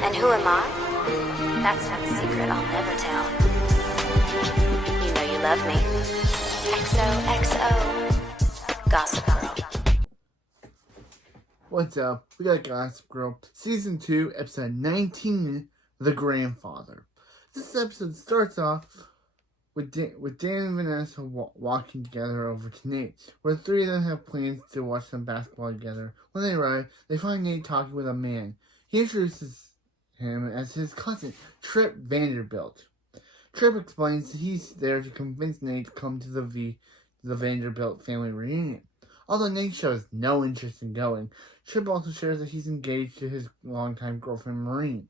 And who am I? That's not a secret I'll never tell. You know you love me. XOXO. Gossip Girl. What's up? We got Gossip Girl, Season 2, Episode 19, The Grandfather. This episode starts off with Dan and Vanessa walking together over to Nate, where the three of them have plans to watch some basketball together. When they arrive, they find Nate talking with a man. He introduces him as his cousin, Trip Vanderbilt. Trip explains that he's there to convince Nate to come to the Vanderbilt family reunion. Although Nate shows no interest in going, Trip also shares that he's engaged to his longtime girlfriend, Maureen.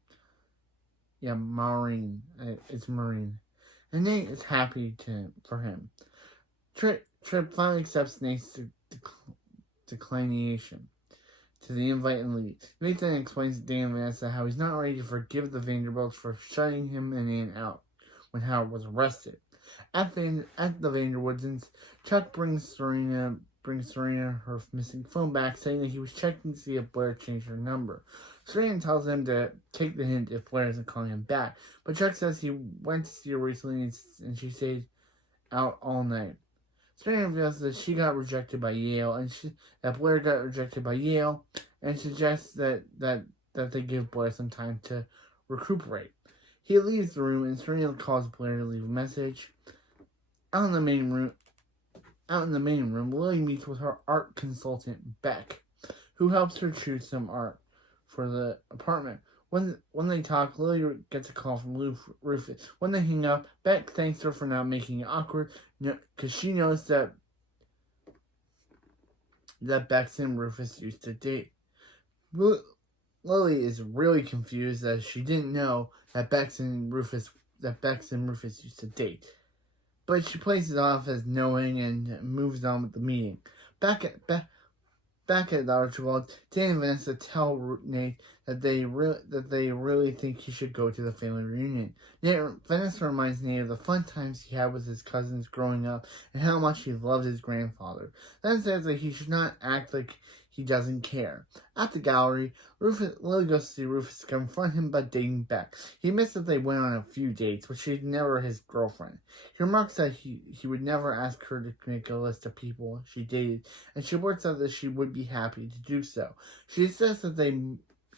Yeah, Maureen. It's Maureen. And Nate is happy for him. Trip finally accepts Nate's declination to the invite and leaves. Nate then explains to Dan Vanessa how he's not ready to forgive the Vanderbilts for shutting him and Ann out when Howard was arrested. At the Vanderwoodsons, Chuck brings Serena her missing phone back, saying that he was checking to see if Blair changed her number. Serena tells him to take the hint if Blair isn't calling him back, but Chuck says he went to see her recently and she stayed out all night. Serena reveals that she got rejected by Yale and that Blair got rejected by Yale, and suggests that they give Blair some time to recuperate. He leaves the room and Serena calls Blair to leave a message. Out in the main room, Lily meets with her art consultant, Beck, who helps her choose some art for the apartment. When they talk, Lily gets a call from Rufus. When they hang up, Beck thanks her for not making it awkward, because she knows that Bex and Rufus used to date. Lily is really confused as she didn't know that Bex and Rufus used to date. But she plays it off as knowing and moves on with the meeting. Back at the Archibald, Dan and Vanessa tell Nate that they really think he should go to the family reunion. Vanessa reminds Nate of the fun times he had with his cousins growing up and how much he loved his grandfather. Then says that he should not act like he doesn't care. At the gallery, Lily goes to see Rufus confront him about dating Beck. He admits that they went on a few dates, but she's never his girlfriend. He remarks that he would never ask her to make a list of people she dated, and she works out that she would be happy to do so. She says that they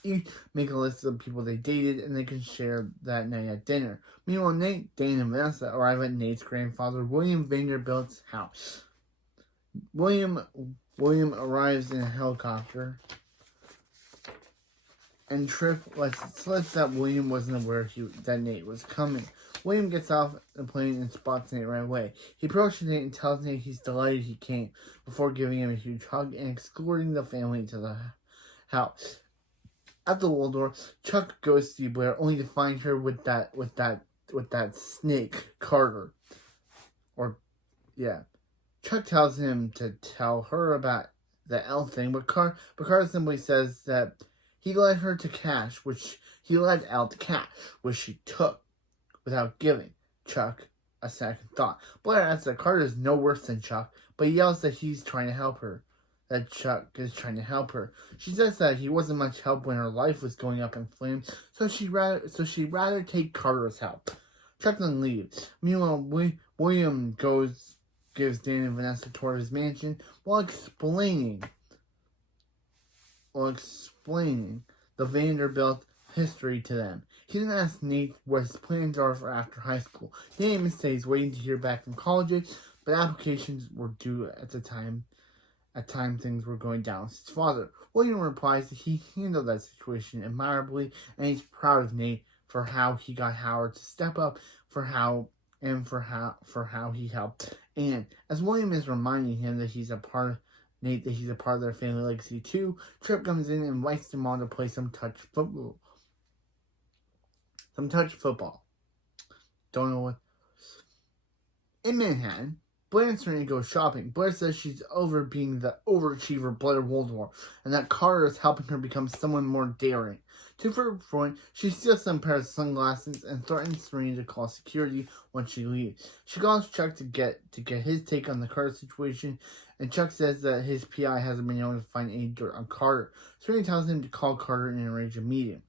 each make a list of the people they dated, and they can share that night at dinner. Meanwhile, Nate, Dan, and Vanessa arrive at Nate's grandfather, William Vanderbilt's house. William arrives in a helicopter, and Trip slips that William wasn't aware that Nate was coming. William gets off the plane and spots Nate right away. He approaches Nate and tells Nate he's delighted he came, before giving him a huge hug and escorting the family to the house. At the Waldorf, Chuck goes to see Blair, only to find her with that snake, Carter. Chuck tells him to tell her about the L thing, but Carter simply says that he led L to cash, which she took without giving Chuck a second thought. Blair adds that Carter is no worse than Chuck, but he yells that he's trying to help her. That Chuck is trying to help her. She says that he wasn't much help when her life was going up in flames, so she'd rather take Carter's help. Chuck then leaves. Meanwhile, William gives Dan and Vanessa a tour of his mansion while explaining the Vanderbilt history to them. He then asks Nate what his plans are for after high school. Nate admits that he's waiting to hear back from colleges, but applications were due at the time. At times things were going down with his father. William replies that he handled that situation admirably, and he's proud of Nate for how he got Howard to step up for how he helped. And as William is reminding him that he's a part of their family legacy too, Trip comes in and invites them all to play some touch football. Don't know what. In Manhattan, Blair and Serena go shopping. Blair says she's over being the overachiever Blair Waldorf, and that Carter is helping her become someone more daring. To her point, she steals some pair of sunglasses and threatens Serena to call security once she leaves. She calls Chuck to get his take on the Carter situation, and Chuck says that his PI hasn't been able to find any dirt on Carter. Serena tells him to call Carter and arrange a meeting.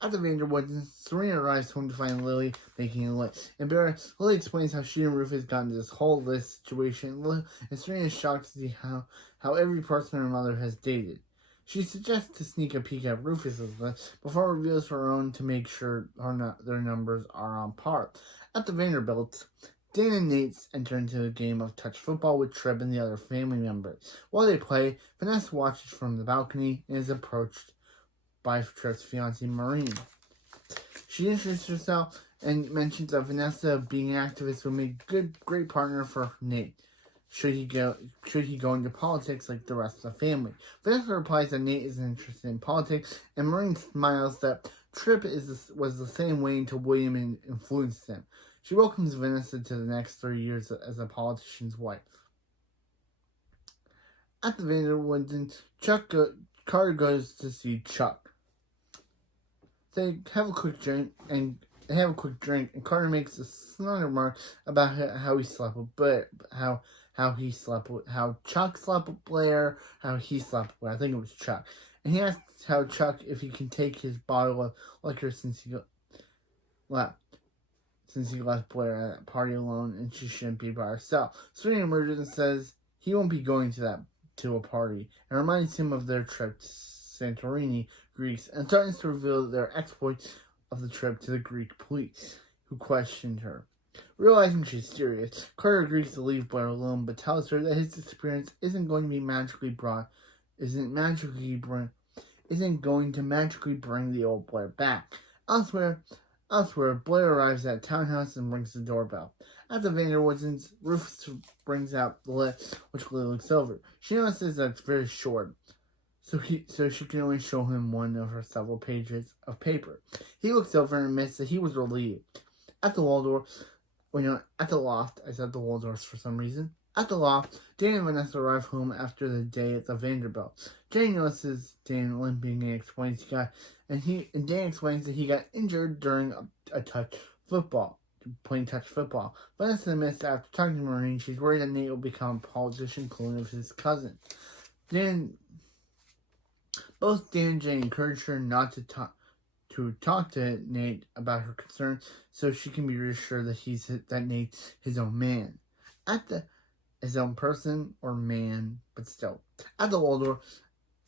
At the Vanderwoods, Serena arrives home to find Lily making a list. Embarrassed, Lily explains how she and Rufus got into this whole list situation, and Serena is shocked to see how every person her mother has dated. She suggests to sneak a peek at Rufus's list before it reveals her own to make sure their numbers are on par. At the Vanderbilts, Dan and Nate enter into a game of touch football with Tripp and the other family members. While they play, Vanessa watches from the balcony and is approached by Tripp's fiancée, Maureen. She introduces herself and mentions that Vanessa, being an activist, would make a great partner for Nate. Should he go into politics like the rest of the family? Vanessa replies that Nate isn't interested in politics, and Maureen smiles that Tripp was the same way until William influenced him. She welcomes Vanessa to the next 3 years as a politician's wife. At the Vanderwoods, Carter goes to see Chuck. They have a quick drink, and Carter makes a snide remark about how he slept with Blair, how Chuck slept with Blair, how he slept with Blair. I think it was Chuck. And he asks how Chuck, if he can take his bottle of liquor since he left Blair at that party alone and she shouldn't be by herself. Serena emerges and says he won't be going to a party, and reminds him of their trip to Santorini, Greece, and threatens to reveal their exploits of the trip to the Greek police, who questioned her. Realizing she's serious, Carter agrees to leave Blair alone, but tells her that his experience isn't going to magically bring the old Blair back. Elsewhere, Blair arrives at a townhouse and rings the doorbell. At the Vanderwoods, Rufus brings out the list, which Lily looks over. She notices that it's very short, so she can only show him one of her several pages of paper. He looks over and admits that he was relieved. At the loft, I said the Waldorfs for some reason. At the loft, Dan and Vanessa arrive home after the day at the Vanderbilt. Jane notices Dan limping and explains Dan explains that he got injured during playing touch football. Vanessa admits that after talking to Maureen, she's worried that Nate will become a politician clone of his cousin. Both Dan and Jane encourage her not to talk to Nate about her concerns, so she can be reassured that Nate's his own man. His own person or man, but still. At the Waldorf,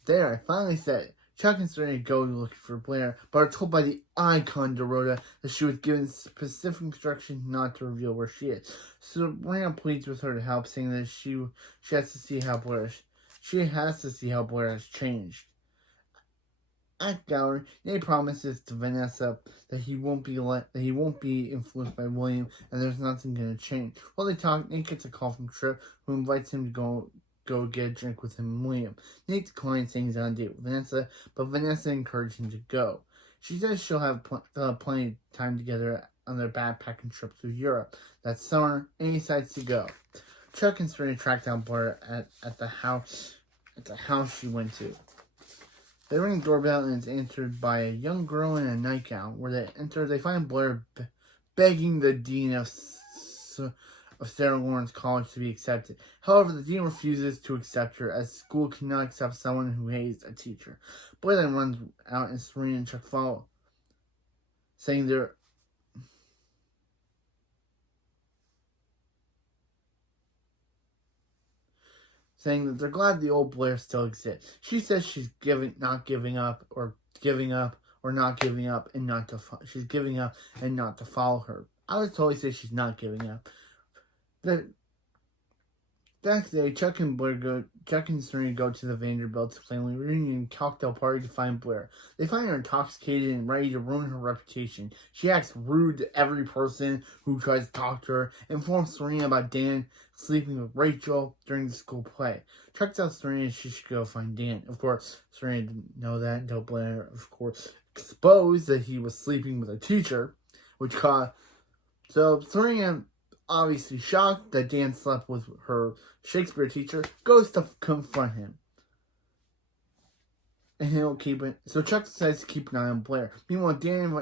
there I finally said Chuck and Serena go looking for Blair, but are told by the icon Dorota that she was given specific instructions not to reveal where she is. Serena pleads with her to help, saying that she has to see how Blair has changed. At gallery, Nate promises to Vanessa that he won't be influenced by William, and there's nothing going to change. While they talk, Nate gets a call from Tripp, who invites him to go get a drink with him and William. Nate declines, saying he's on a date with Vanessa, but Vanessa encourages him to go. She says she'll have plenty of time together on their backpacking trip through Europe that summer, and he decides to go. Chuck and Serena track down Blair at the house she went to. They ring the doorbell and it's answered by a young girl in a nightgown. Where they enter, they find Blair begging the dean of Sarah Lawrence College to be accepted. However, the dean refuses to accept her, as school cannot accept someone who hates a teacher. Blair then runs out and Serena and Chuck follow, saying that they're glad the old Blair still exists. She says she's not giving up and not to follow her. I would totally say she's not giving up. The next day, Chuck and Serena go to the Vanderbilt's family reunion cocktail party to find Blair. They find her intoxicated and ready to ruin her reputation. She acts rude to every person who tries to talk to her, and informs Serena about Dan sleeping with Rachel during the school play. Chuck tells Serena she should go find Dan. Of course, Serena didn't know that until Blair, of course, exposed that he was sleeping with a teacher, so Serena, obviously shocked that Dan slept with her Shakespeare teacher, goes to confront him. And he'll keep it. So Chuck decides to keep an eye on Blair. Meanwhile, Dan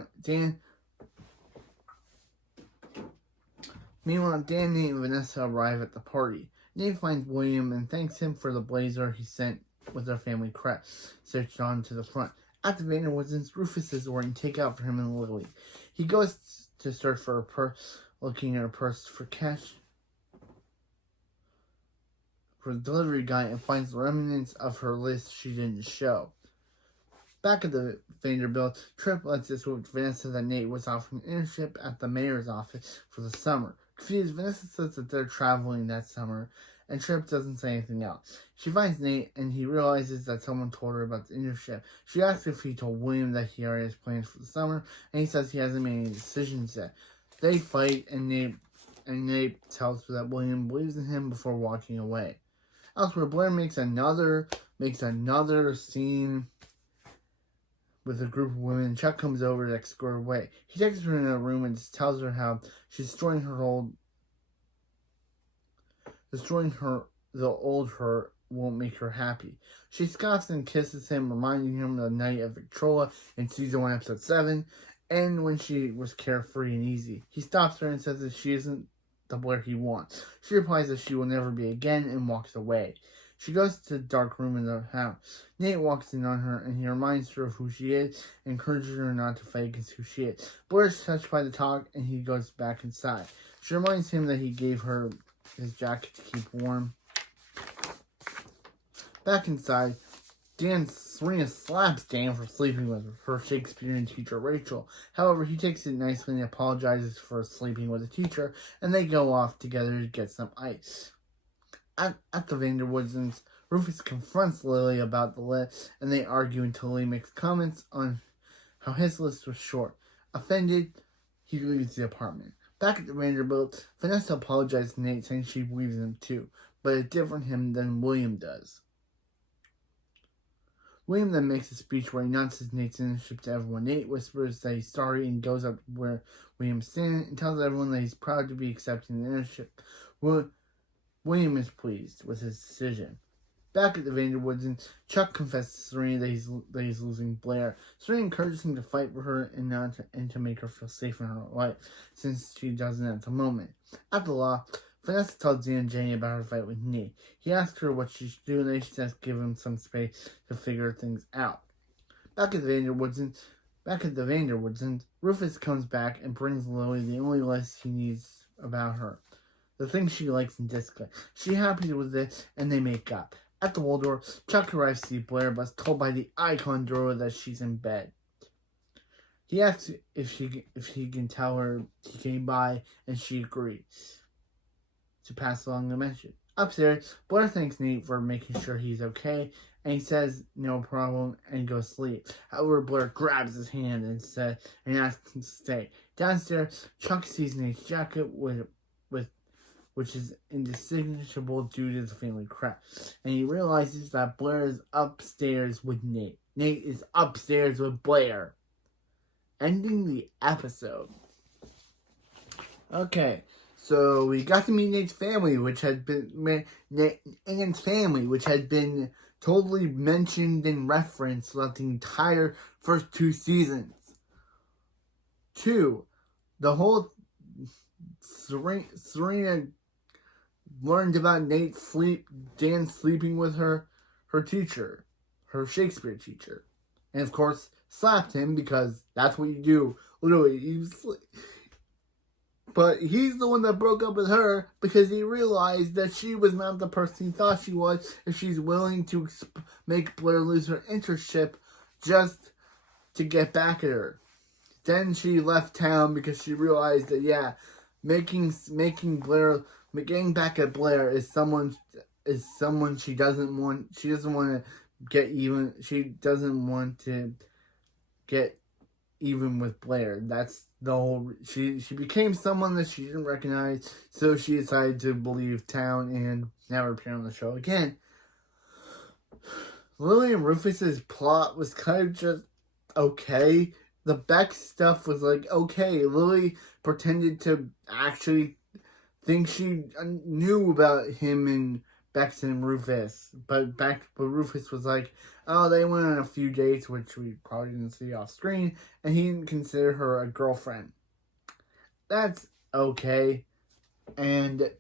and Vanessa arrive at the party. Nate finds William and thanks him for the blazer he sent with their family crest stitched onto the front. At the Vanderwoodens, Rufus is ordering takeout for him and Lily. He goes to search for her purse, looking at her purse for cash for the delivery guy, and finds the remnants of her list she didn't show. Back at the Vanderbilt, Tripp lets us with Vanessa that Nate was offering an internship at the mayor's office for the summer. Confused, Vanessa says that they're traveling that summer, and Tripp doesn't say anything else. She finds Nate, and he realizes that someone told her about the internship. She asks if he told William that he already has plans for the summer, and he says he hasn't made any decisions yet. They fight, and Nate tells her that William believes in him before walking away. Elsewhere, Blair makes another scene with a group of women. Chuck comes over to escort her away. He takes her in a room and tells her how destroying the old her won't make her happy. She scoffs and kisses him, reminding him of the night of Victrola in season 1, episode 7, and when she was carefree and easy. He stops her and says that she isn't the Blair he wants. She replies that she will never be again and walks away. She goes to the dark room in the house. Nate walks in on her, and he reminds her of who she is and encourages her not to fight against who she is. Blair is touched by the talk, and he goes back inside. She reminds him that he gave her his jacket to keep warm. Back inside, Serena slaps Dan for sleeping with her Shakespearean teacher, Rachel. However, he takes it nicely and apologizes for sleeping with the teacher, and they go off together to get some ice. At the Vanderwoodens, Rufus confronts Lily about the list, and they argue until Lily makes comments on how his list was short. Offended, he leaves the apartment. Back at the Vanderbilt, Vanessa apologizes to Nate, saying she believes in him too, but a different him than William does. William then makes a speech where he announces Nate's internship to everyone. Nate whispers that he's sorry and goes up where William stands and tells everyone that he's proud to be accepting the internship. William is pleased with his decision. Back at the Vanderwoods, Chuck confesses to Serena that he's losing Blair. Serena encourages him to fight for her and to make her feel safe in her life, since she doesn't at the moment. At the law, Vanessa tells Dan and Jenny about her fight with Nate. He asks her what she should do, and she says give him some space to figure things out. Back at the Vanderwoods, Rufus comes back and brings Lily the only list he needs about her. The things she likes and dislikes. She's happy with it, and they make up. At the Waldorf, Chuck arrives to see Blair, but is told by the icon drawer that she's in bed. He asks if he can tell her he came by, and she agrees to pass along the message. Upstairs, Blair thanks Nate for making sure he's okay, and he says no problem and goes to sleep. However, Blair grabs his hand and asks him to stay. Downstairs, Chuck sees Nate's jacket which is indistinguishable due to the family crap. And he realizes that Blair is upstairs with Nate. Nate is upstairs with Blair. Ending the episode. Okay, so we got to meet Nate's family, which had been totally mentioned and referenced throughout the entire first 2 seasons. 2, the whole Serena learned about Dan sleeping with her teacher, her Shakespeare teacher. And of course, slapped him because that's what you do. Literally, but he's the one that broke up with her because he realized that she was not the person he thought she was if she's willing to make Blair lose her internship just to get back at her. Then she left town because she realized that, getting back at Blair is someone she doesn't want. She doesn't want to get even. She doesn't want to get even with Blair. That's the whole. She became someone that she didn't recognize, so she decided to leave town and never appear on the show again. Lily and Rufus's plot was kind of just okay. The Beck stuff was like okay. Lily pretended to actually think she knew about him and Bex and Rufus, but Rufus was like, oh, they went on a few dates, which we probably didn't see off screen, and he didn't consider her a girlfriend. That's okay. And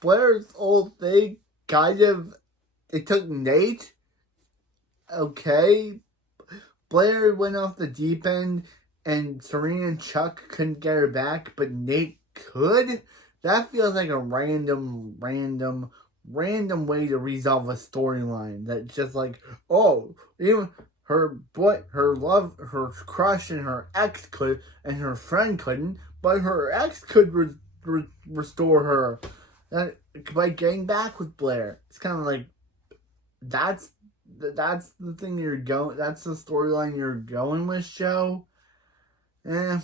Blair's old thing, kind of, it took Nate, okay, Blair went off the deep end and Serena and Chuck couldn't get her back, but Nate could? That feels like a random way to resolve a storyline. That's just like, oh, even her her crush and her ex could, and her friend couldn't, but her ex could restore her by getting back with Blair. It's kind of like, that's the thing you're going. That's the storyline you're going with, show. Not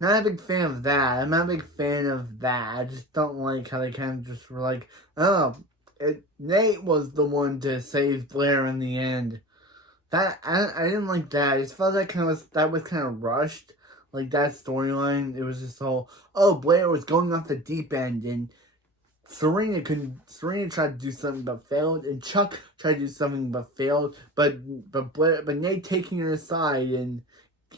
a big fan of that. I'm not a big fan of that. I just don't like how they kind of just were like, oh, Nate was the one to save Blair in the end. That I didn't like that. I just felt that was kind of rushed. Like that storyline, it was just all, oh, Blair was going off the deep end, and Serena tried to do something but failed, and Chuck tried to do something but failed. But Nate taking her aside and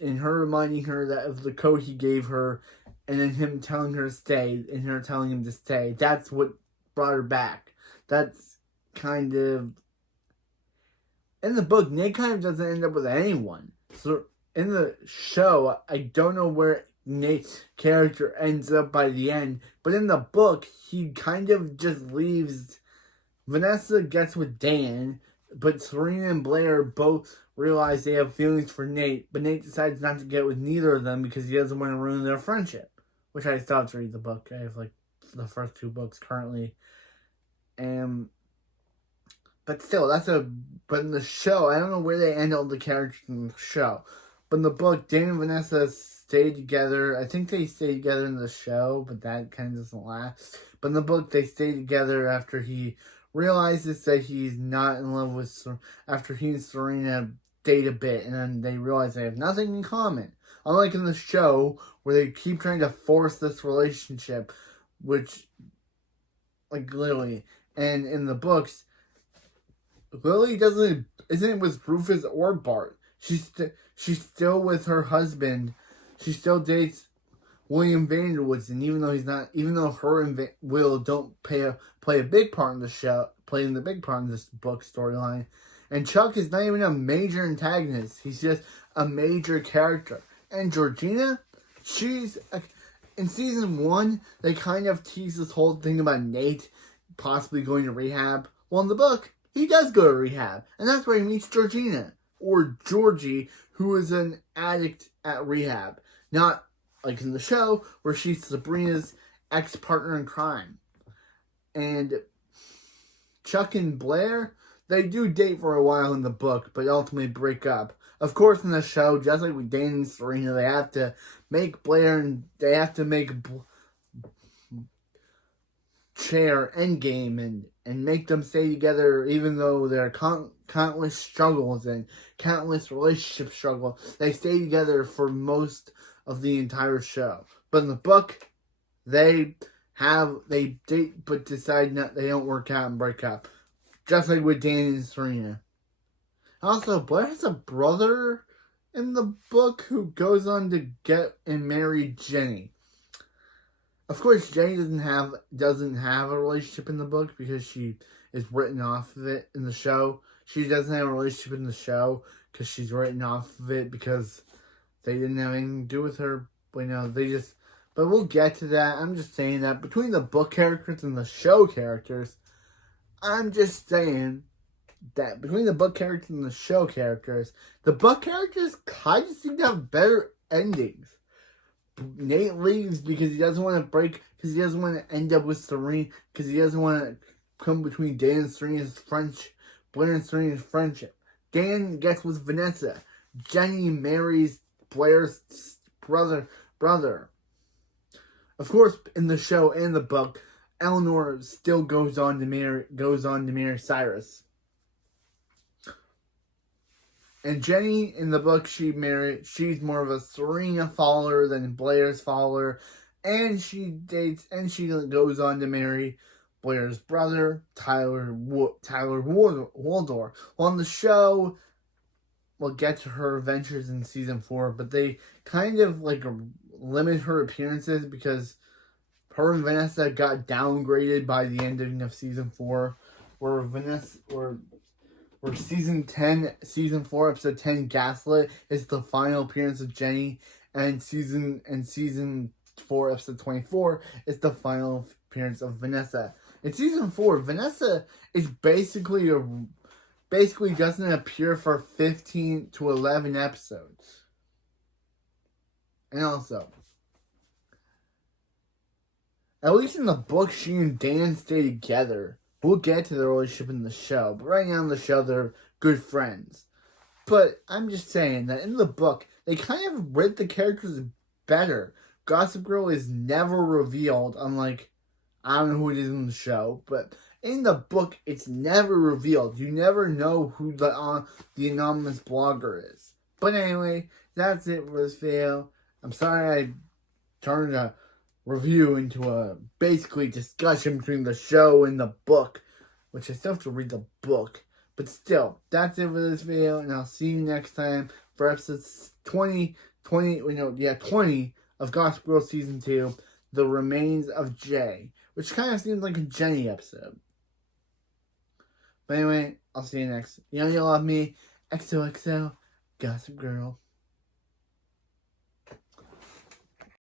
her reminding her that of the code he gave her, and then him telling her to stay, and her telling him to stay. That's what brought her back. That's kind of, in the book, Nate kind of doesn't end up with anyone. So in the show, I don't know where Nate's character ends up by the end, but in the book, he kind of just leaves. Vanessa gets with Dan, but Serena and Blair both realize they have feelings for Nate, but Nate decides not to get with neither of them because he doesn't want to ruin their friendship. Which I still have to read the book. I have like the first 2 books currently. But still, but in the show, I don't know where they end all the characters in the show. But in the book, Dan and Vanessa stay together. I think they stay together in the show, but that kind of doesn't last. But in the book, they stay together after he realizes that he's not in love with, after he and Serena date a bit, and then they realize they have nothing in common. Unlike in the show, where they keep trying to force this relationship, which, like, Lily. And in the books, Lily isn't with Rufus or Bart. She's still with her husband. She still dates William Vanderwoodson, even though her and Will don't play a big part in the show, playing the big part in this book storyline. And Chuck is not even a major antagonist. He's just a major character. And Georgina, in season 1, they kind of tease this whole thing about Nate possibly going to rehab. Well, in the book, he does go to rehab. And that's where he meets Georgina. Or Georgie, who is an addict at rehab. Not like in the show, where she's Sabrina's ex-partner in crime. And Chuck and Blair, they do date for a while in the book, but ultimately break up. Of course, in the show, just like with Dan and Serena, they have to make Chair endgame and make them stay together, even though there are countless struggles and countless relationship struggles. They stay together for most of the entire show. But in the book, they date but decide they don't work out and break up. Just like with Dan and Serena. Also, Blair has a brother in the book who goes on to get and marry Jenny. Of course, Jenny doesn't have a relationship in the book because she is written off of it in the show. She doesn't have a relationship in the show because she's written off of it because they didn't have anything to do with her. But we'll get to that. I'm just saying that between the book characters and the show characters, I'm just saying that between the book characters and the show characters, the book characters kind of seem to have better endings. Nate leaves because he doesn't want to end up with Serena, because he doesn't want to come between Dan and Serena's friendship, Blair and Serena's friendship. Dan gets with Vanessa. Jenny marries Blair's brother. Of course, in the show and the book, Eleanor still goes on to marry Cyrus. And Jenny, in the book, she's more of a Serena follower than Blair's follower. And she goes on to marry Blair's brother, Tyler Waldorf. Well, on the show, we'll get to her adventures in season 4, but they kind of limit her appearances because her and Vanessa got downgraded by the ending of season 4, where for season 10, season 4, episode 10, Gaslit, is the final appearance of Jenny, and season 4, episode 24, is the final appearance of Vanessa. In season 4, Vanessa is basically doesn't appear for 15 to 11 episodes. And also, at least in the book, she and Dan stay together. We'll get to their relationship in the show, but right now in the show, they're good friends. But I'm just saying that in the book, they kind of write the characters better. Gossip Girl is never revealed, unlike, I don't know who it is in the show, but in the book, it's never revealed. You never know who the anonymous blogger is. But anyway, that's it for this video. I'm sorry I turned a review into a basically discussion between the show and the book, which I still have to read the book. But still, that's it for this video, and I'll see you next time for episode 20 of Gossip Girl Season 2, The Remains of Jay, which kind of seems like a Jenny episode. But anyway, I'll see you next. You know you love me. XOXO, Gossip Girl.